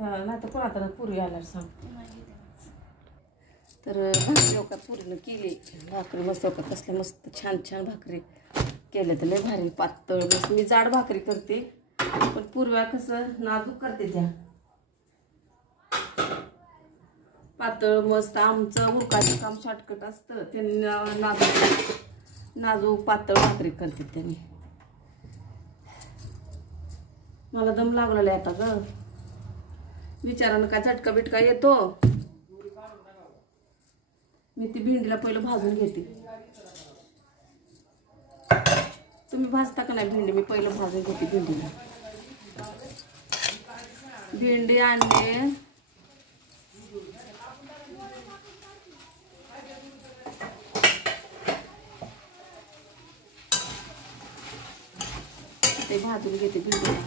नाही तर कोणाला पुरी आल्यावर सांग. तर भाकरी लोकात पुरीनं केली. भाकरी मस्त लोकात कसल्या मस्त छान छान भाकरी केल्या तर लय भारी पातळ. मस्त मी जाड भाकरी करते पण पूर्व्या कसं नाजूक करते त्या पातळ मस्त. आमचं उरकाचं काम शॉर्टकट असतं, त्यांनी नाजूक पातळ भाकरी करते त्यांनी. मला दम लागलेला आहे आता ग. विचारानं काय झटका बिटका येतो. मी ती भेंडीला पहिलं भाजून घेते. तुम्ही भाजता का नाही भेंडी? मी पहिलं भाजून घेते भेंडीला. भेंडी आणले ते भाजून घेते भेंडीला.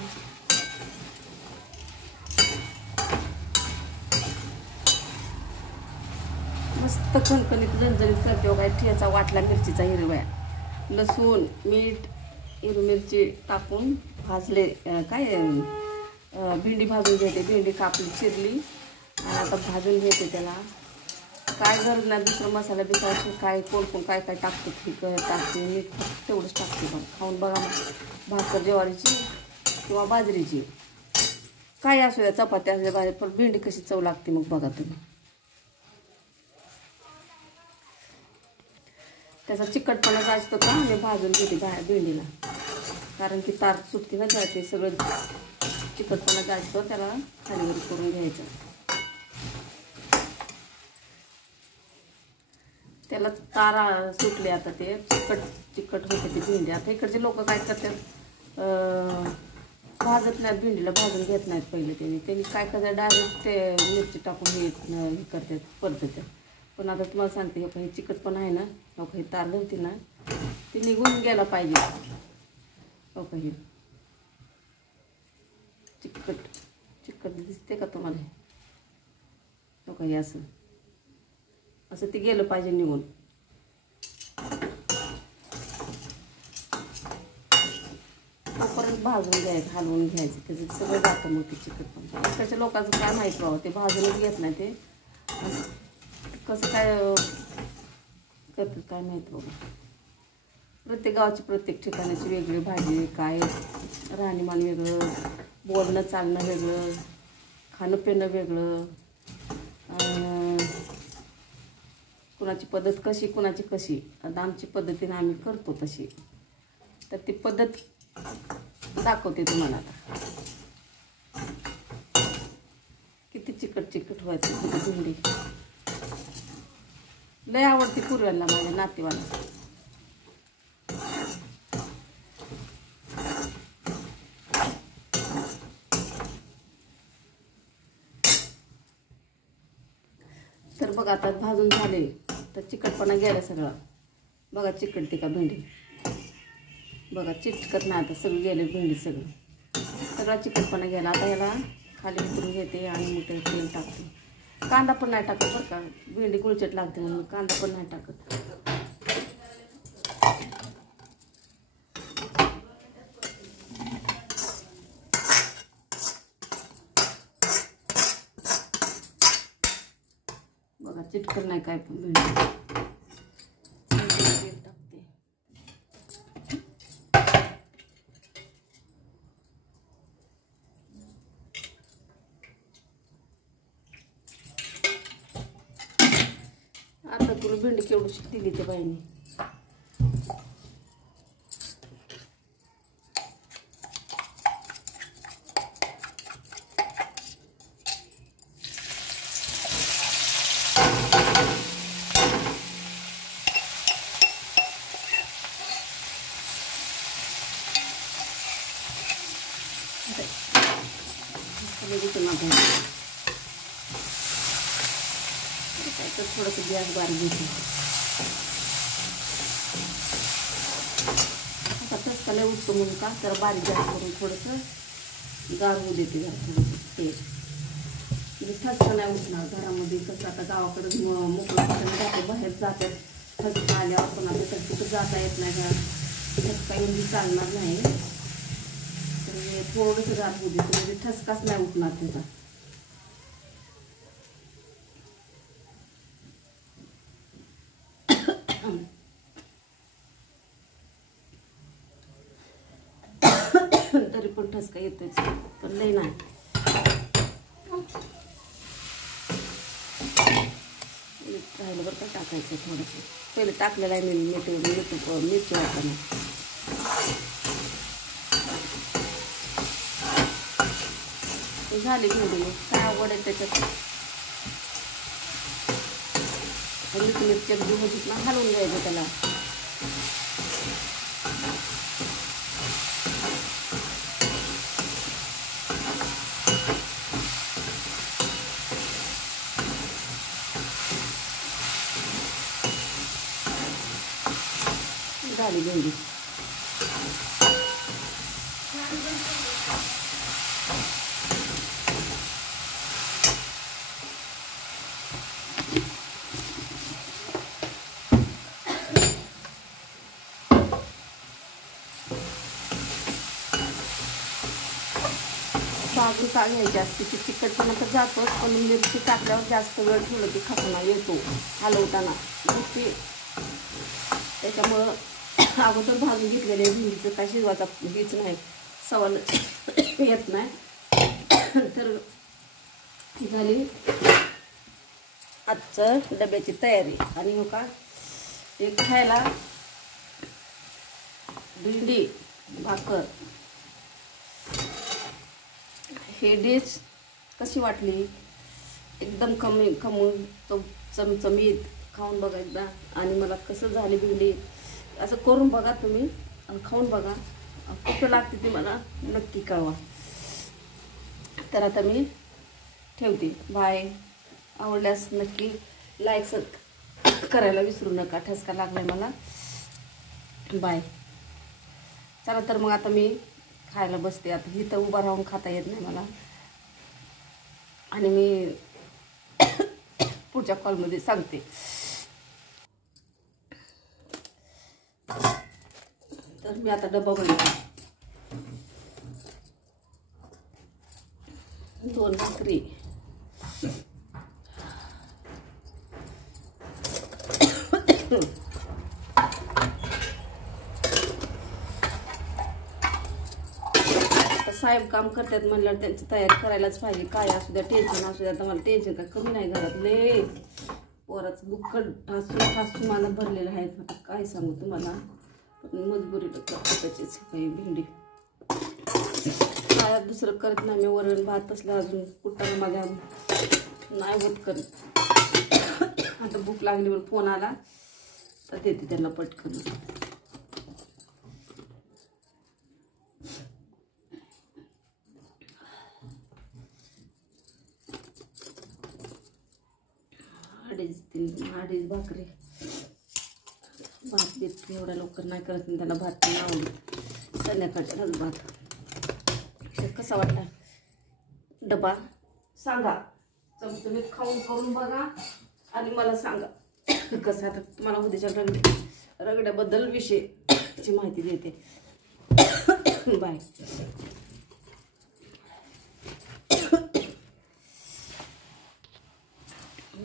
मस्त खणखणीत झणझणीत करते हो. काय ठेचा वाटला मिरचीचा हिरव्या, लसूण मीठ हिरवी मिरची टाकून भाजले. काय भेंडी भाजून घेते. भेंडी कापली चिरली आणि आता भाजून घेते त्याला. काय गरज नाही दुसरं मसाला बिसाला काय कोण कोण काय काय टाकते. ठीक टाकते मीठ तेवढंच टाकते. पण खाऊन बघा मग. भाकर ज्वारीची किंवा बाजरीची काय असू द्या, चपाती असू द्या, बाजरी, पण भेंडी कशी चव लागते मग बघा तुम्ही. त्याचा चिकटपणा जास्त का मी भाजून घेते भेंडीला, कारण की तार सुटती ना जाते. सगळं चिकटपणा जास्त त्याला खालीवर करून घ्यायचं. त्याला तारा सुटले आता ते चिकट होते ती भेंडी. आता इकडचे लोक काय करतात, भाजत नाहीत भेंडीला, भाजून घेत नाहीत पहिले. त्यांनी काय करतात डायरेक्ट ते मिरची टाकून हे करतात परत. पण आता तुम्हाला सांगते हे काही चिकटपणा आहे ना, हो काही तार होती ना ती निघून गेला पाहिजे. हो काही चिकट दिसते का तुम्हाला? हो काही असं ते गेलं पाहिजे निघून. तोपर्यंत भाजून घ्यायचं, हलवून घ्यायचं, त्याचं सगळं जातं मग ते चिकटपणा. इकडच्या लोकांचं काय माहीत बाबा, ते भाजूनच घेत नाही. ते कसं काय करतात काय माहीत बाबा. प्रत्येक गावाची प्रत्येक ठिकाणाची वेगळी भाजी, काय राहणीमान वेगळं, बोलणं चालणं वेगळं, खाणं पिणं वेगळं, कुणाची पद्धत कशी कुणाची कशी. आता आमची पद्धतीने आम्ही करतो तशी, तर ती पद्धत दाखवते तुम्हाला. आता किती चिकट व्हायचं भेंडी. लय आवडते पूर्व्यांना माझ्या नातेवाला. तर बघा आता भाजून झाले तर चिकटपणा गेला सगळा. बघा चिकटते का भेंडी, बघा चिकटत नाही आता, सगळं गेले भेंडी, सगळा चिकटपणा गेला. आता याला खाली उतरून घेते आणि मोठे तेल टाकते. कांदा पण नाही टाकत बरं का, भेंडी गुळचट लागते म्हणून कांदा पण नाही टाकत. बघा चिटकत नाही काय पण भेंडी. तेल टाकते. आता तुला भेंडी केवढी दिली त्या बाईने. थोडंसं गॅस बारीक घेते. आता चटकाला उठतो म्हणून का तर बारीक गॅस करून थोडंसं गाळू देते. थोडंसं तेल म्हणजे ठसका नाही उठणार घरामध्ये. कसं आता गावाकडे मोकळं जाते, बाहेर जातात ठसका आल्यावर, पण आता तर तिथं जाता येत नाही का, ठसका एवढी चालणार नाही. तर थोडंसं गाळू देते म्हणजे ठसकाच नाही उठणार त्याचा. ठसका येतोच, पण लई नाही. राहिलं बरं का टाकायचं थोडंसं. पहिले टाकलेलं आहे मी मिरची वाटताना. झाली भेंडी, काय आवड आहे त्याच्यात. मिरची अगदी होतीच ना, हलवून घ्यायचं त्याला. झाली भेंडी. भाजून का घ्यायची असते, ती तिखटपणा तर जातोच, पण मिरची टाकल्यावर जास्त वेळ ठेवलं की खपणा येतो हलवताना. ती त्याच्यामुळं अगोदर भाजून घेतलेले भेंडीचं काय शिजवायचा हेच नाही, सवाल येत नाही. तर झाली आजचं डब्याची तयारी. आणि हो का एक खायला भेंडी भाकर. हे डिश कशी वाटली, एकदम खमून चमचमीत. खाऊन बघा एकदा आणि मला कसं झाली भेंडी असं करून बघा तुम्ही, खाऊन बघा, कुठं लागते ती मला नक्की कळवा. तर आता मी ठेवते. बाय. आवडल्यास नक्की लाईक करायला विसरू नका. ठसका लागलाय मला. बाय. चला तर मग आता मी खायला बसते. आता इथं उभा राहून खाता येत नाही मला, आणि मी पुढच्या कॉलमध्ये सांगते. तर मी आता डबा बनवते. 2 भाकरी, साहेब काम करतात म्हणल्यावर त्यांची तयारी करायलाच पाहिजे. काय असू द्या, टेन्शन असू द्या. तर मला टेन्शन काय कमी नाही. घरातले पोराचं बुक्कड ठासून मला भरलेलं आहे. आता काय सांगू तुम्हाला, पण मजबुरी त्याचीच काही भेंडी काय दुसरं करत नाही मी. वरण भात असलं अजून कुठं माझ्या नाही होत करत. आता भूक लागली म्हणून फोन आला तर देते त्यांना पटकन. अडीच भाकरी. भात देत एवढ्या लवकर नाही करत मी, त्यांना भात नाही आवडत. संध्याकाळच्यालाच भात. कसा वाटला डबा सांगा. चमचमीत खाऊन करून बघा आणि मला सांगा कसं. आता तुम्हाला उद्याच्या रगड्याबद्दल विषयची माहिती देते. बाय.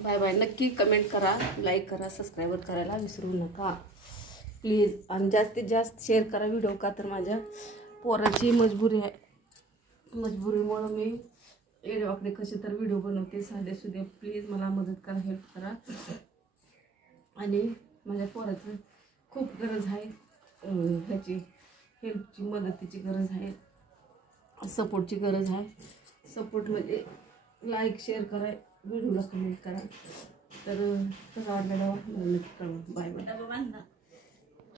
Bye bye. नक्की कमेंट करा, लाईक करा, सबस्क्राईब करायला विसरू नका प्लीज. आणि जास्तीत जास्त शेअर करा व्हिडिओ. का तर माझ्या पोराची मजबुरी आहे. मजबुरीमुळं मी येडेवाकडे कसे तर व्हिडिओ बनवते साधे सुधे. प्लीज मला मदत करा, हेल्प करा. आणि माझ्या पोराचं खूप गरज आहे, ह्याची हेल्पची, मदतीची गरज आहे, सपोर्टची गरज आहे. सपोर्टमध्ये लाईक शेअर करा, व्हिडिओला कमेंट करा. तर कसा वाटलेला मला नक्की कळवा. Bye bye.